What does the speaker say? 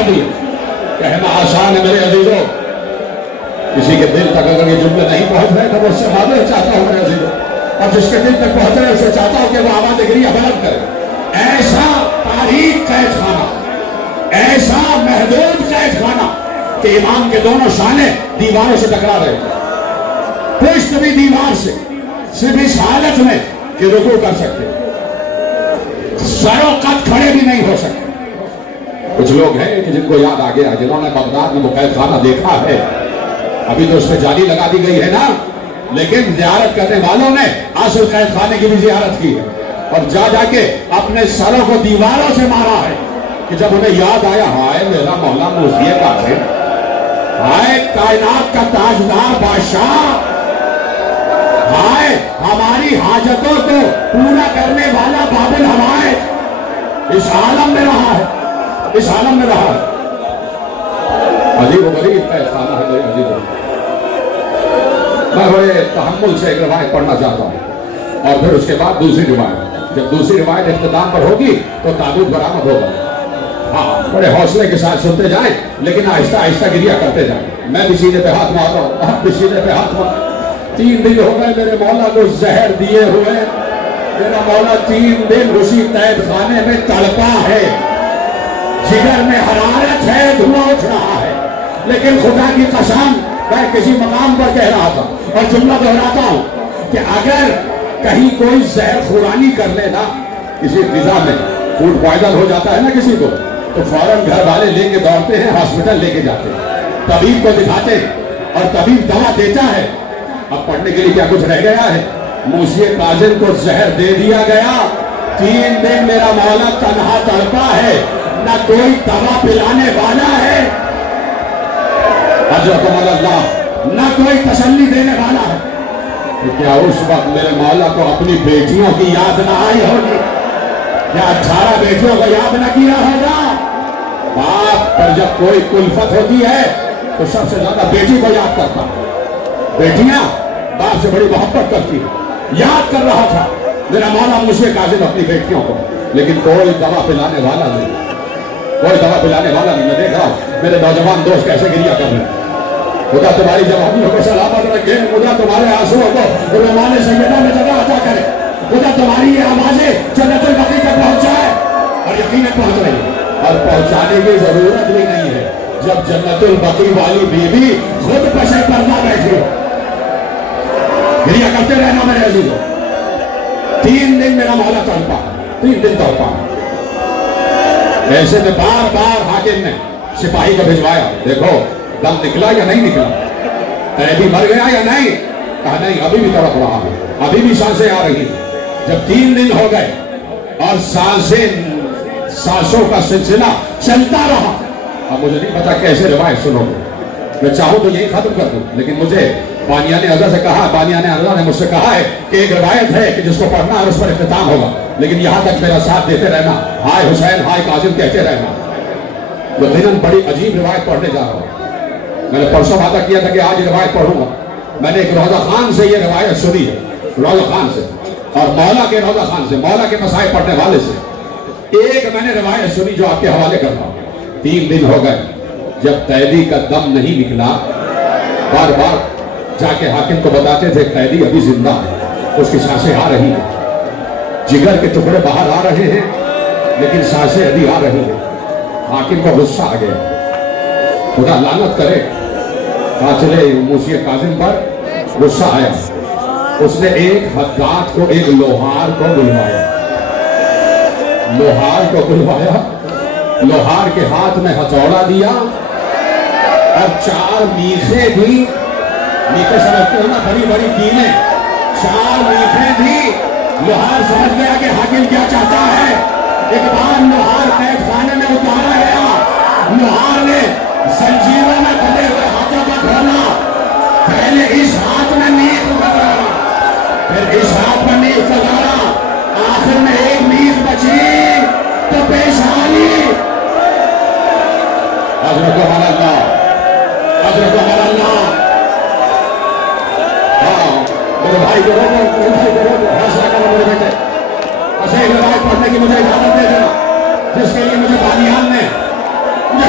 کر دیا. کہنا آسان ہے میرے عزیزوں, کسی کے دل تک اگر یہ جملے نہیں پہنچ رہے تو وہ اس سے معذرت چاہتا ہوں میرے عزیزوں, اور جس کے دل تک پہنچ رہے اسے چاہتا ہوں کہ وہ آواز گریہ بلند کرے. ایسا تاریخ قید خانہ, ایسا محدود قید خانہ کہ امام کے دونوں شانے دیواروں سے ٹکرا رہے تھے, پشت بھی دیوار سے, صرف اس حالت میں کہ رکوع کر سکتے, سر و قد کھڑے بھی نہیں ہو سکتے. کچھ لوگ ہیں کہ جن کو یاد آ گیا, جنہوں نے بغداد میں وہ قید خانہ دیکھا ہے, ابھی تو اس پہ جالی لگا دی گئی ہے نا, لیکن زیارت کرنے والوں نے اصل قید خانے کی بھی زیارت کی ہے, اور جا جا کے اپنے سروں کو دیواروں سے مارا ہے کہ جب انہیں یاد آیا, ہائے میرا مولا موسیٰ کاظم, ہائے کائنات کا تاجدار بادشاہ, ہائے ہماری حاجتوں کو پورا کرنے والا بابل ہمارے اس عالم میں رہا ہے, اس عالم میں رہا ہے. عجیب و غریب قید خانہ ہے میرے عزیزوں. میں بڑے تحمل سے ایک روایت پڑھنا چاہتا ہوں اور پھر اس کے بعد دوسری روایت. جب دوسری روایت اختتام پر ہوگی تو تابوت برآمد ہوگا. ہاں, بڑے حوصلے کے ساتھ سنتے جائیں لیکن آہستہ آہستہ گریہ کرتے جائیں. میں بھی سینے پہ ہاتھ مار رہا ہوں, آپ بھی سینے پہ ہاتھ مار. 3 دن ہو گئے میرے مولا کو زہر دیے ہوئے, میرا مولا 3 دن اسی قید خانے میں تڑپا ہے, جگر میں حرارت ہے, دھواں اٹھ رہا ہے, لیکن خدا کی قسم میں کسی مقام پر کہہ رہا تھا اور جملہ دہراتا ہوں کہ اگر کہیں کوئی زہر خورانی کر لے نا, کسی غذا میں فوڈ پوائزن ہو جاتا ہے نا کسی کو, تو فوراً گھر والے لے کے دوڑتے ہیں, ہاسپٹل لے کے جاتے ہیں, طبیب کو دکھاتے ہیں اور طبیب دوا دیتا ہے. اب پڑھنے کے لیے کیا کچھ رہ گیا ہے؟ موسیٰ کاظم کو زہر دے دیا گیا, 3 دن میرا مولا تنہا تڑپا ہے, نہ کوئی دوا پلانے والا ہے, اجرکم اللہ, نہ کوئی تسلی دینے والا ہے. کیا اس وقت میرے مولا کو اپنی بیٹیوں کی یاد نہ آئی ہوگی؟ یا 18 بیٹیوں کو یاد نہ کیا ہوگا؟ باپ پر جب کوئی کلفت ہوتی ہے تو سب سے زیادہ بیٹی کو یاد کرتا. بیٹیاں باپ سے بڑی محبت کرتی ہیں. یاد کر رہا تھا میرا مولا موسیٰ کاظم اپنی بیٹیوں کو, لیکن کوئی دوا پلانے والا نہیں, کوئی دوا پلانے والا نہیں. میں دیکھ رہا ہوں میرے نوجوان دوست کیسے گریہ کر رہے ہیں. خدا تمہاری جوانیوں کو سلامت رکھے, خدا تمہارے آنسوؤں کو رومان سیدہ میں جگہ عطا کرے, خدا تمہاری یہ آوازیں جنت البقیع تک پہنچائے, اور یقیناً پہنچ رہی ہے, اور پہنچانے کی ضرورت بھی نہیں ہے جب جنت البقیع والی بیوی خود پشے پردہ بیٹھی ہو. گریہ کرتے رہنا میرے عزیزوں. 3 دن میرا مولا تڑپا, 3 دن تڑپا. ایسے میں بار بار حاکم نے سپاہی کو بھجوایا, دیکھو دم نکلا یا نہیں نکلا, قیدی مر گیا یا نہیں. کہا نہیں, ابھی بھی تڑپ رہا ہے, ابھی بھی سانسیں آ رہی ہیں. جب 3 دن ہو گئے اور سانسوں کا سلسلہ چلتا رہا, اب مجھے نہیں پتا کیسے روایت سنو گے. میں چاہوں تو یہی ختم کر دوں, لیکن مجھے بانیان اعلیٰ سے کہا, بانیان اعلیٰ نے مجھ سے کہا ہے کہ ایک روایت ہے کہ جس کو پڑھنا ہے اس پر اختتام ہوگا, لیکن یہاں تک میرا ساتھ دیتے رہنا, ہائے حسین ہائے کاظم کہتے رہنا. یقیناً بڑی عجیب روایت پڑھنے جا رہا ہوں. میں نے پرسوں وعدہ کیا تھا کہ آج روایت پڑھوں گا. میں نے ایک روضہ خان سے یہ روایت سنی ہے, روضہ خان سے, اور مولا کے روضہ خان سے, مولا کے مسائل پڑھنے والے سے. ایک میں نے روایت سنی جو آپ کے حوالے کرتا ہوں. 3 دن ہو گئے, جب قیدی کا دم نہیں نکلا, بار بار جا کے حاکم کو بتاتے تھے قیدی ابھی زندہ ہے, اس کی سانسیں آ رہی ہیں, جگر کے ٹکڑے باہر آ رہے ہیں, لیکن سانسیں ابھی آ رہی ہیں. حاکم کو غصہ آ گیا, خدا لعنت کرے قاتل موسیٰ کاظم پر, غصہ آیا. اس نے ایک حداد کو, ایک لوہار کو بلوایا, لوہار کو بلوایا, لوہار کے ہاتھ میں ہتھوڑا دیا, اور 4 میخیں بھی, میخیں سمجھتے ہو نا, بڑی بڑی کیلیں, 4 میخیں بھی. لوہار سمجھ گیا کہ حاکم کیا چاہتا ہے. ایک بار لوہار قید خانے میں اتارا گیا, لوہار نے زنجیروں میں بندھے ہوئے ہاتھوں کو کھولا, پہلے اس ہاتھ میں میخ گزارا, پھر اس ہاتھ میں میخ گزارا, آخر میں ایک میخ بچی تو پیشانی. حضرت اللہ, حضرت اللہ. ہاں میرے بھائی کو روکو, میرے بھائی کو روکو, حوصلہ کرو میرے بیٹے. ایک روایت پڑھنے کی مجھے اجازت دے دینا, جس کے لیے مجھے بانیان نے مجھے